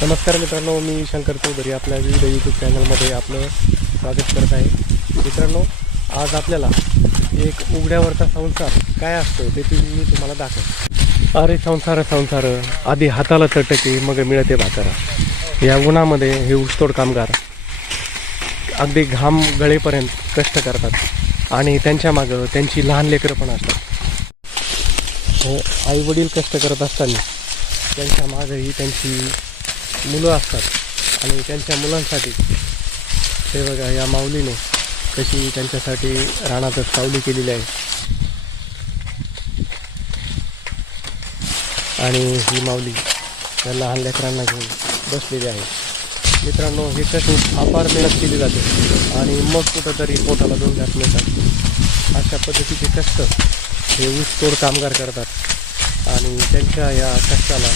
नमस्कार मित्रांनो, मी शंकर चौधरी आपल्या विविध यूट्यूब चॅनलमध्ये आपलं स्वागत करत आहे. मित्रांनो, आज आपल्याला एक उघड्यावरचा संसार काय असतो ते मी तुम्हाला दाखवतो. अरे संसार आधी हाताला चटके मग मिळते भाकरा. या उन्हामध्ये हे ऊसतोड कामगार अगदी घाम गळेपर्यंत कष्ट करतात आणि त्यांच्या मागं त्यांची लहान लेकरं पण असतात. हो, आई वडील कष्ट करत असताना त्यांच्या मागंही त्यांची मुलं असतात आणि त्यांच्या मुलांसाठी ते बघा या माऊलीने कशी त्यांच्यासाठी रानातच सावली केलेली आहे. आणि ही माऊली या लहान लेकरांना घेऊन बसलेली आहे. मित्रांनो, हे कशी अपार मेहनत केली जाते आणि मग कुठंतरी पोटाला 2 घास मिळतात. अशा पद्धतीचे कष्ट हे ऊसतोड कामगार करतात आणि त्यांच्या या कष्टाला